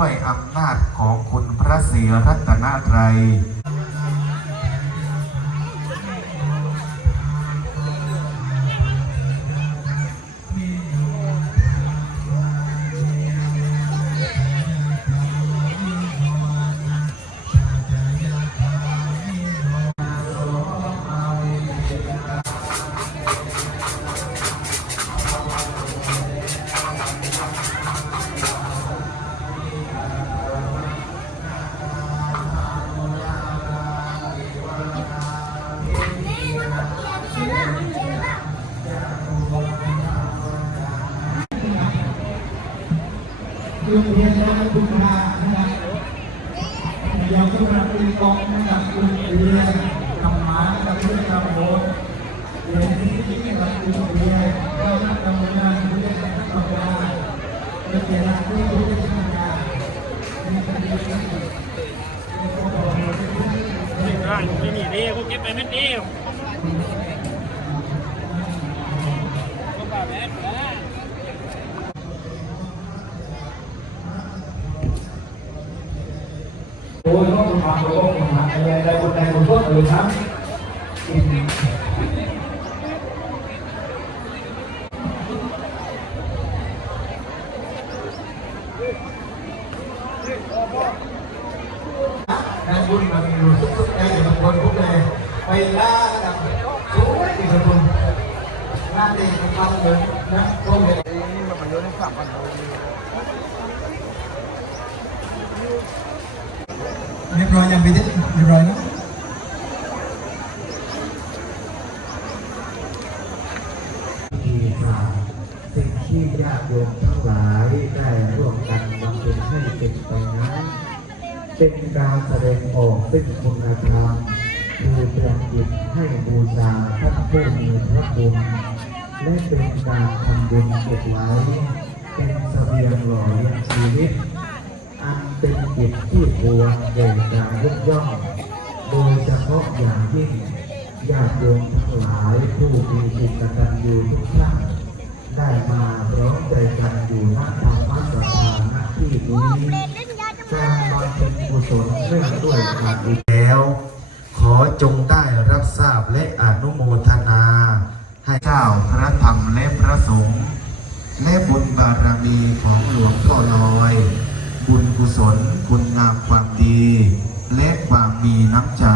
ด้วยอำนาจของคุณพระศรีรัตนตรัย โรงเรียนนะครับคุณพานะครับเดี๋ยวคุณมาเป็นกองนะครับคุณเรียนธรรมะนะครับคุณกำโบนเรียนที่นี่นะครับคุณเรียนก็นักทำงานคุณเรียนนักทำงานเรียนเรียนที่คุณเรียนทำงานนี่เป็นเรื่องที่ร่างไม่มีเดียวกูเก็บไปเม็ดเดียวก็แบบนั้นนะ โอ้ยต้องทำโอ้ยทำอะไรใดคนใดคนพวกอื่นครับนั่งบุญมาอยู่สุดๆใจอยู่บางคนพวกเลยไปล่ากับสวยที่คุณงานเด็กทำเลยนะพวกเลยเเรียบร้อยยังไปได้เรียบร้อยแล้วที่สามสิ่งที่ญาติโยมทั้งหลายได้ร่วมกันบำเพ็ญให้เป็นไปนั้นเป็นการแสดงออกซึ่งคุณธรรมคือเตรียมจิตให้บูชาพระผู้มีพระคุณและเป็นการทำบุญเก็บไว้เป็นเสบียงหล่อเลี้ยงชีวิต อันเป็นกิจที่ควรแก่การยกย่อง โดยเฉพาะอย่างยิ่งญาติโยมทั้งหลายผู้มีจิตกตัญญูทุกท่านได้มาพร้อมใจกันอยู่ณธรรมสถานที่นี้การบำเพ็ญกุศลเรื่องด้วยการอุทิศแล้ว ขอจงได้รับทราบและอนุโมทนา ให้เจ้าพระธรรมและพระสงฆ์และบุญบารมีของหลวงพ่อลอย บุญกุศลคุณงามความดี และความมีน้ำใจ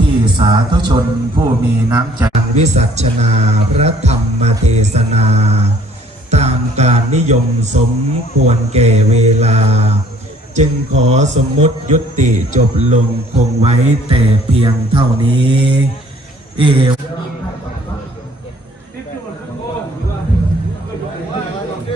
ที่สาธุชนผู้มีน้ำใจวิสัชนาพระธรรมเทศนา ตามการนิยมสมควรแก่เวลา จึงขอสมมติยุติจบลงคงไว้แต่เพียงเท่านี้ เอว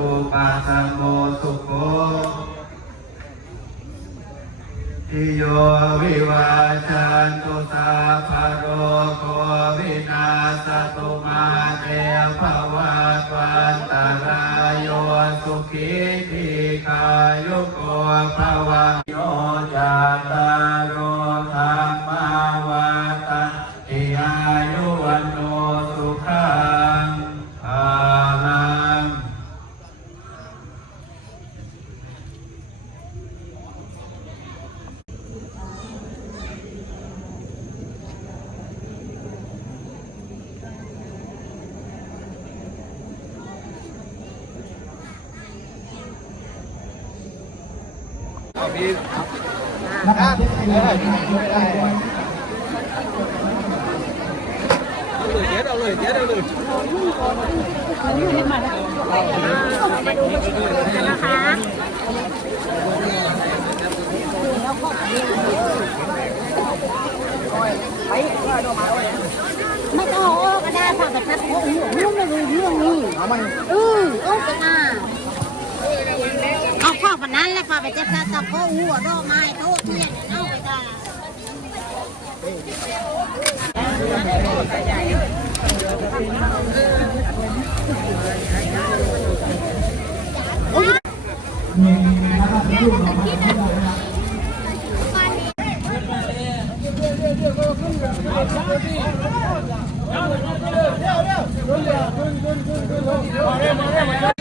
สังอุปาสมโมสุโขทิโยวิวาชันตุสาภโรโควินาสตุมาเตภวัตวันตรายโยสุขีทีคายุโกภวะโยจาตารโร นะครับเด็กเลยนะครับไม่ต้องเอาออกก็ได้ค่ะแต่ถ้าโอ้โหเรื่งไม่รู้เรื่องนี้เออโอ้ก็น่าเอาข้อพนันแล้วค่ะไปเจ็บตาตะโพหัวดอกไม้โตเทียนเอาไปได้นะครับลูกของมันนะครับมาเร็วมาเร็วมาเร็ว